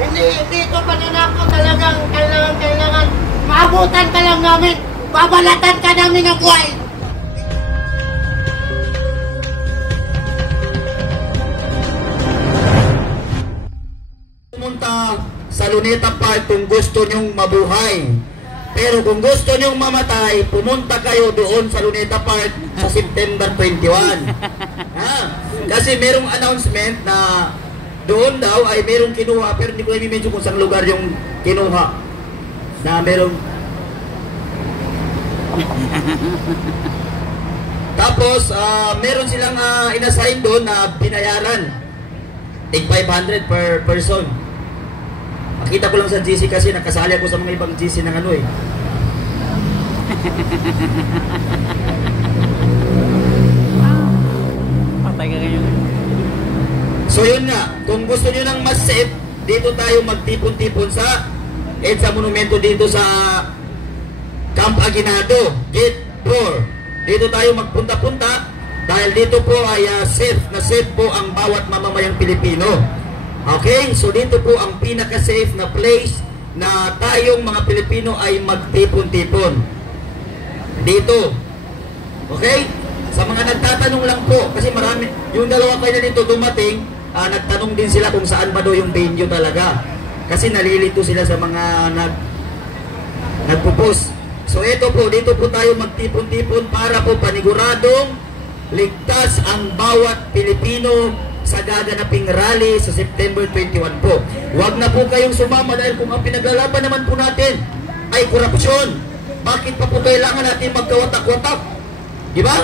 Hindi ko pananako talagang kailangan. Maabutan ka lang namin. Babalatan ka namin ng buhay. Pumunta sa Luneta Park kung gusto nyong mabuhay. Pero kung gusto nyong mamatay, pumunta kayo doon sa Luneta Park sa September 21. Kasi merong announcement na doon daw ay merong kinuha, pero hindi ko i-mention kung saan lugar yung kinuha. Na merong... Tapos, meron silang inassign doon na binayaran. Tig 500 per person. Makita ko lang sa GC kasi nakasali ako sa mga ibang GC ng ano eh. Patay ka ngayon. So yun nga, kung gusto nyo ng mas safe, dito tayo magtipon-tipon sa EDSA Monumento dito sa Camp Aguinaldo, Gate 4. Dito tayo magpunta-punta dahil dito po ay safe na safe po ang bawat mamamayang Pilipino. Okay, so dito po ang pinaka-safe na place na tayong mga Pilipino ay magtipon-tipon. Dito. Okay? Sa mga nagtatanong lang po, kasi marami, yung dalawa kayo na dito dumating, nagtanong din sila kung saan ba daw yung venue talaga. Kasi nalilito sila sa mga nagpo-post. So ito po, dito po tayo magtipon-tipon para po paniguradong ligtas ang bawat Pilipino sa gaganaping rally sa September 21 po. Huwag na po kayong sumama dahil kung ang pinaglalaban naman po natin ay korupsyon. Bakit pa po kailangan natin magkawatak-watak? Di ba?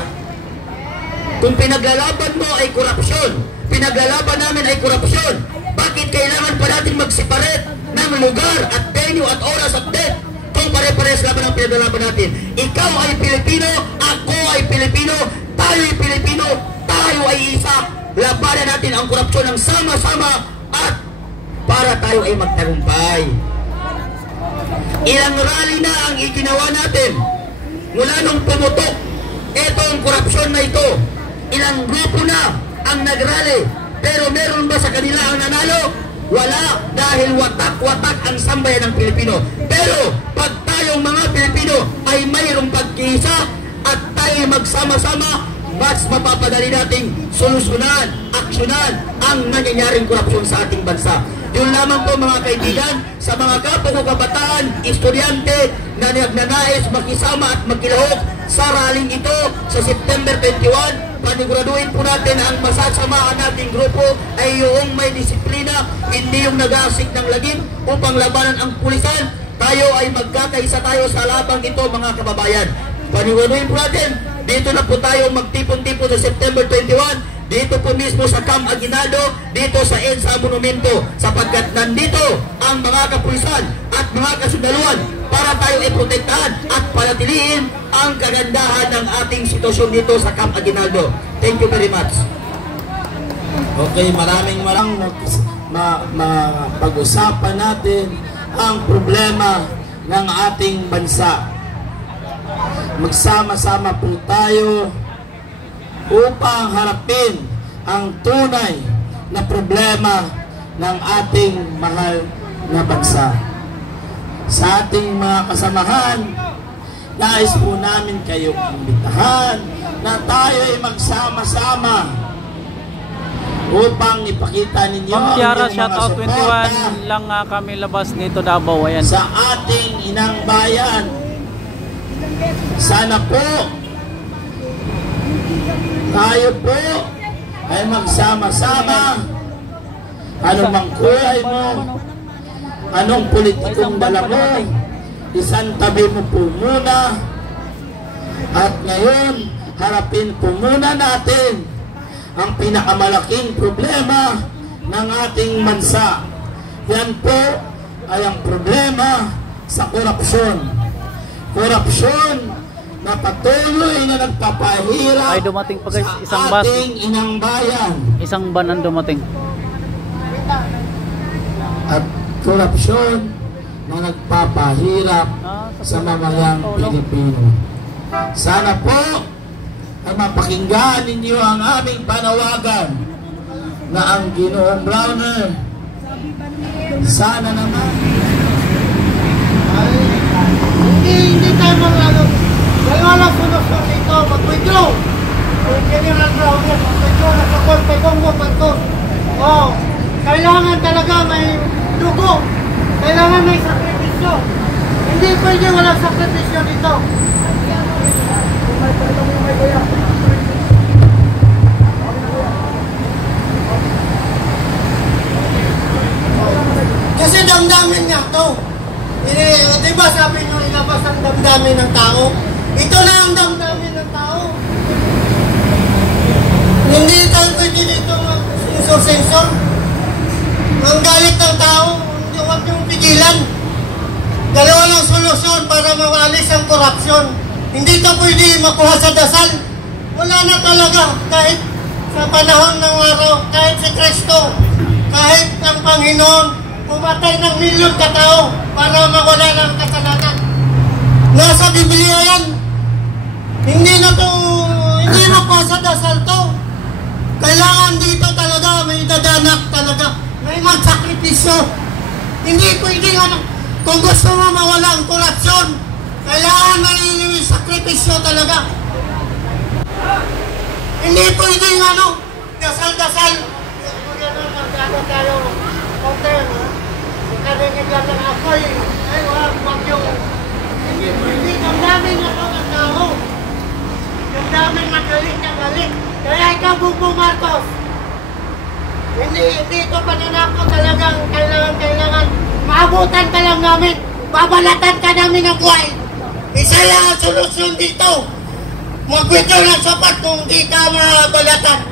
Kung pinaglalaban mo ay korupsyon, pinaglalaban namin ay korupsyon, bakit kailangan pa natin mag-separate ng lugar at venue at oras at date kung pare-pares laban ang pinaglalaban natin? Ikaw ay Pilipino, ako ay Pilipino, tayo ay Pilipino, tayo ay isa. Labanan natin ang korupsyon ng sama-sama at para tayo ay magtagumpay. Ilang rally na ang iginawa natin mula nung pumutok itong korupsyon na ito. Ilang grupo na ang nagrally, pero meron ba sa kanila ang nanalo? Wala, dahil watak-watak ang sambayan ng Pilipino. Pero pag tayong mga Pilipino ay mayroong pagkisa at tayo magsama-sama, mas mapapadali nating solusyonan, aksyonan ang nangyayaring korupsyon sa ating bansa. Yun lamang po mga kaibigan, sa mga kapwa ko kabataan, estudyante na nagnanais makisama at magkilahok sa rallying ito sa September 21, paniguraduhin po natin ang masasamahan nating grupo ay yung may disiplina, hindi yung nag-aasik ng lagim upang labanan ang pulisan. Tayo ay magkakaisa tayo sa labang ito mga kababayan. Paniguraduhin po natin, dito na po tayo magtipon-tipon sa September 21, dito po mismo sa Camp Aguinaldo, dito sa EDSA Monumento, sapagkat nandito ang mga kapulisan at mga kasundaluhan para tayo iprotektahan at panatilihin ang kagandahan ng ating sitwasyon dito sa Camp Aguinaldo. Thank you very much. Okay, maraming pag-usapan natin ang problema ng ating bansa. Magsama-sama po tayo upang harapin ang tunay na problema ng ating mahal na bansa. Sa ating mga kasamahan, nais po namin kayong imbitahan na tayo ay magsama-sama upang ipakita ninyo Ma'am Tiara, ang shoutout mga suporta 21 lang kami labas dito Davao. Ayan. sa ating inang bayan. Sana po tayo po ay magsama-sama. Anong mang kulay mo, anong politikong dala mo, isang tabi mo po muna. At ngayon, harapin po muna natin ang pinakamalaking problema ng ating bansa. Yan po ay ang problema sa korupsyon. Korupsyon na patuloy na nagpapahirap Ay dumating pa guys, isang sa bus. ating inang bayan. Isang van ang dumating. At korupsyon na nagpapahirap sa mamayang Pilipino. Sana po ay mapakinggan ninyo ang aming panawagan na ang Ginoong Browner Sana naman. Hindi tayo mga wala solusyon dito, mag-withdraw. General Browner, mag-withdraw na sa Korte Congo, Pantos. Oh, kailangan talaga may dugo. Kailangan may sakripisyo. Hindi pwede walang sakripisyo dito. Kasi damdamin nga to. Diba sabi nyo ilabas ang damdamin ng tao? Ito na ang damdamin ng tao. Hindi tayo pwede dito mag-sensor. Ang galit ng tao, huwag niyong pigilan. Dalawa ng solusyon para mawalis ang korupsyon. Hindi ito pwede makuha sa dasal. Wala na talaga. Kahit sa panahon ng araw, kahit si Kristo, kahit ang Panginoon, pumatay ng milyon katao para mawala ng kasalanan. Nasa Biblia yan. Hindi makuha sa dasal to. Kailangan dito talaga may dadanak talaga. May magsakripisyo. Hindi pwedeng kung gusto mo mawala ang korupsyon, kailangan may sakripisyo talaga. Hindi pwedeng dasal-dasal. Ano tayo, konten, karinig lang ng apoy. Ay, wag yung, hindi pwede, ang daming ng tao. Yung daming magaling na galing. Kaya ikaw, Bongbong Marcos, hindi ito pananako talagang kailangan. Maabutan ka lang namin. Babalatan ka namin ng buhay. Isa lang ang solusyon dito. Mag-withdraw ng sapat kung di ka mabalatan.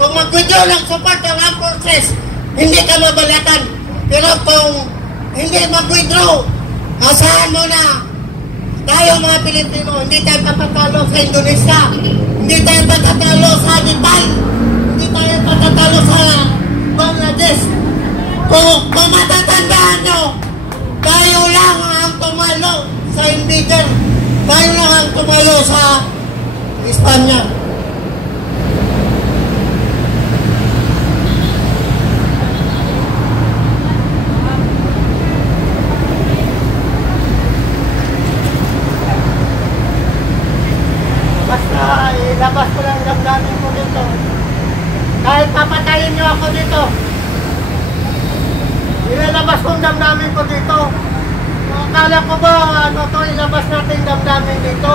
Kung mag-withdraw ng sapat ng armed forces, hindi ka mabalatan. Pero kung hindi mag-withdraw, asahan mo na tayo mga Pilipino, hindi tayo patatalo sa Indonesia, hindi tayo patatalo sa Nepal, hindi tayo patatalo sa Bangladesh. Kung matatandaan nyo, tayo lang ang tumalo sa invader, tayo lang ang tumalo sa Espanya. Basta ilabas ko lang damdamin ko dito. Kahit papatayin nyo ako dito, ilalabas kong damdamin ko dito. Akala ko ba ilabas natin damdamin dito?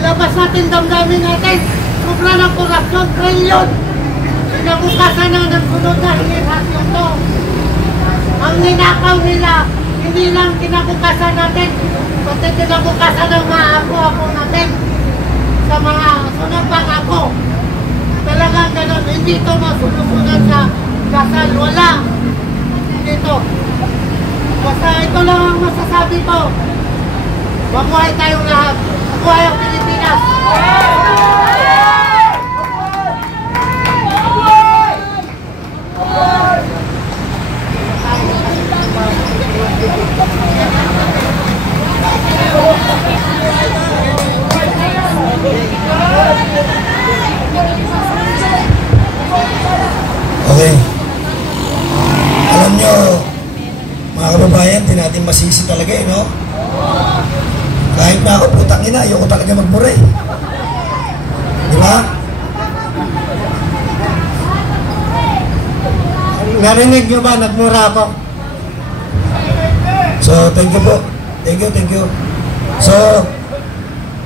Ilabas natin damdamin natin. Sobra ng korupsyon, trilyon. Kinabukasan na ng sunod na henerasyon to. Ang ninakaw nila, hindi lang kinabukasan natin, pati kinabukasan ng mga ako natin sa mga sunod pang ako. Talagang ganun, hindi ito masulusunan sa dasal. Wala. Dito. Basta ito lang ang masasabi ko. Mabuhay tayong lahat. Mabuhay ang Pilipinas. Okay. Alam nyo, mga kababayan, di natin masisi talaga no? Kahit na ako, putang ina, ayoko talaga magmura eh. Di ba? Narinig nyo ba? Nagmura ako. So, thank you po. Thank you. So,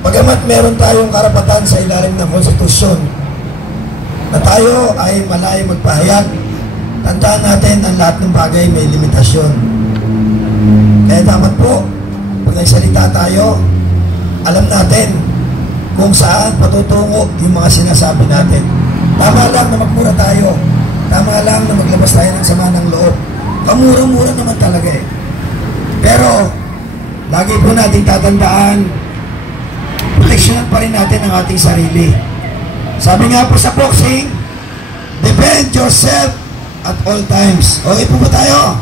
bagamat meron tayong karapatan sa ilalim ng konstitusyon na tayo ay malay magpahayag, tandaan natin ang lahat ng bagay may limitasyon. Kaya dapat po, pag nagsalita tayo, alam natin kung saan patutungo yung mga sinasabi natin. Tama lang na magmura tayo. Tama lang na maglabas tayo ng sama ng loob. Kamura-mura naman talaga eh. Pero, lagi po natin tatandaan, proteksyonan pa rin natin ang ating sarili. Sabi nga po sa boxing, defend yourself at all times. Okay po ba tayo?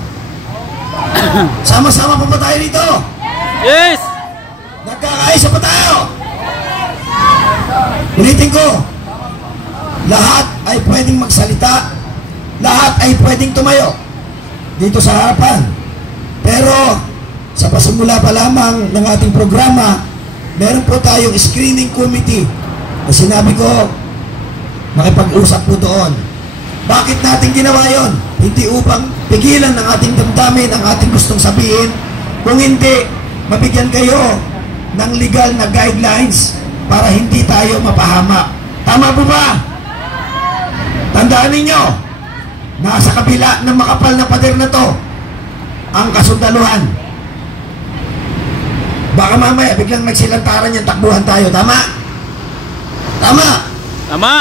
Sama-sama po ba tayo dito? Yes! Nagkakaisa pa tayo? Ulitin ko, lahat ay pwedeng magsalita, lahat ay pwedeng tumayo. dito sa harapan. Pero sa pasimula pa lamang ng ating programa, meron po tayong screening committee na sinabi ko, makipag-usap po doon. Bakit natin ginawa yon? Hindi upang pigilan ng ating damdamin ang ating gustong sabihin, kung hindi, mabigyan kayo ng legal na guidelines para hindi tayo mapahamak. Tama po ba? Tandaan ninyo, nasa kabila ng makapal na pader na to ang kasundaluhan. Baka mamaya biglang nagsilantaran yung takbuhan tayo. Tama? Tama? Tama!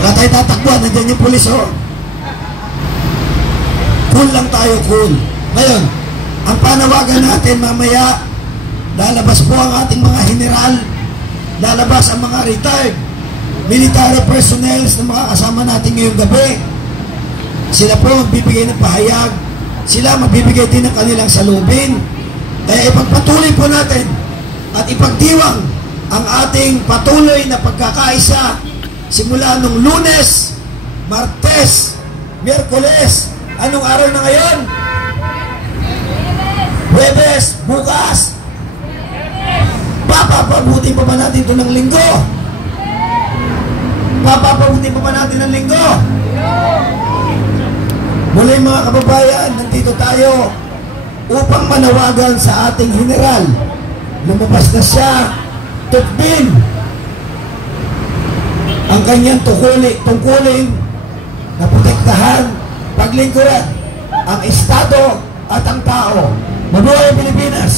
Wala tayo tatakbuhan, nandiyan yung pulis, oh. Cool lang tayo, cool. Ngayon, ang panawagan natin mamaya, lalabas po ang ating mga general, lalabas ang mga retired military personnel na mga kasama natin ngayong gabi. Sila po magbibigay ng pahayag, sila magbibigay din ng kanilang salubin. Kaya ipagpatuloy po natin at ipagdiwang ang ating patuloy na pagkakaisa simula nung Lunes, Martes, Miyerkules. Anong araw na ngayon? Huwebes, bukas. Papapabuti pa ba natin ito ng linggo? Papapabuti pa ba natin ng linggo? Muli mga kababayan, nandito tayo upang manawagan sa ating general. Lumabas na siya, tukbin ang kanyang tungkulin na protektahan, paglingkuran ang Estado at ang tao. Mabuhay ang Pilipinas!